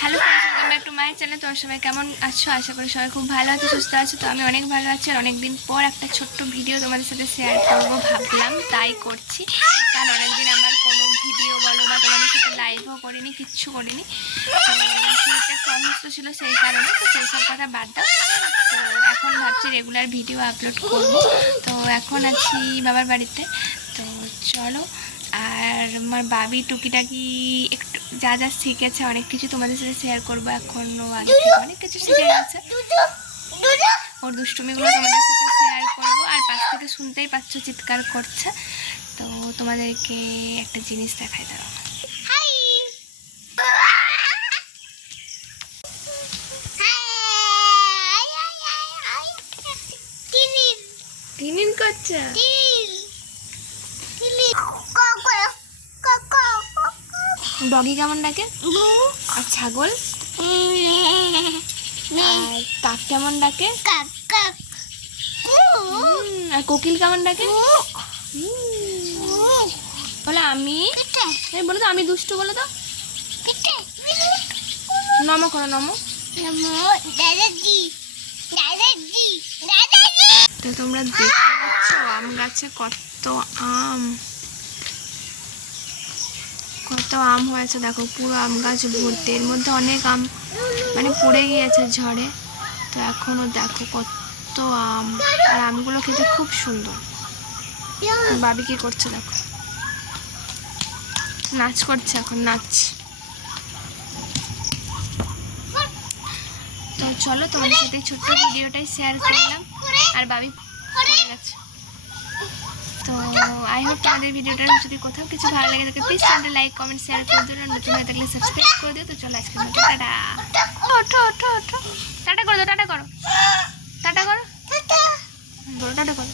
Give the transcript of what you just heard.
Hello welcome back to my channel তোমার সবাই কেমন আছো? আশা করি সবাই খুব ভালো আছে, সুস্থ আছো। তো আমি অনেক ভালো আছি আর অনেকদিন পর একটা ছোট্ট ভিডিও তোমাদের সাথে শেয়ার করব ভাবলাম, তাই করছি। কারণ অনেকদিন আমার কোনো ভিডিও বলো বা তোমাদের সাথে লাইভও করিনি, কিচ্ছু করিনি। তো শরীরটা একটু ছিল সেই কারণে, তো সেই সব কথা বাদ দাও। তো এখন ভাবছি রেগুলার ভিডিও আপলোড করব। তো এখন আছি বাবার বাড়িতে। তো চলো আর আমার বাবি টুকিটাকি একটু যা যা শিখেছে অনেক কিছু তোমাদের সাথে শেয়ার করব এখনও আগে অনেক কিছু শিখে গেছে ওর দুষ্টুমিগুলো তোমাদের সাথে শেয়ার করব আর পাশ থেকে শুনতেই পাচ্ছ চিৎকার করছে তো তোমাদেরকে একটা জিনিস দেখাই দাও টিনিন করছে ডগি কেমন ডাকে? আর ছাগল? কাক কেমন ডাকে? আর কোকিল কেমন ডাকে? বলে আমি। বলো তো, আমি দুষ্টু বলে তো। নম করো, নম। তোমরা দেখতে পাচ্ছ, আম গাছে কত আম। কত আম হয়েছে দেখো, পুরো আম গাছ ভর্তি। এর মধ্যে অনেক আম মানে পড়ে গিয়েছে ঝড়ে। তো এখনও দেখো কত আম। আর আমগুলো খেতে খুব সুন্দর। বাবি কি করছে দেখো? নাচ করছে এখন, নাচ। তো চলো তোমাদের সাথে ছোট্ট ভিডিওটাই শেয়ার করলাম। আর বাবি গেছে। আই হোপ তোমাদের ভিডিওটা যদি কোথাও কিছু ভালো লাগে থাকে প্লিজ চ্যানেলটা লাইক কমেন্ট শেয়ার করে দিও আর নতুন হয়ে থাকলে সাবস্ক্রাইব করে দিও তো চলো আজকে মতো টাটা ওঠো ওঠো ওঠো টাটা করো টাটা করো টাটা করো টাটা বলো টাটা করো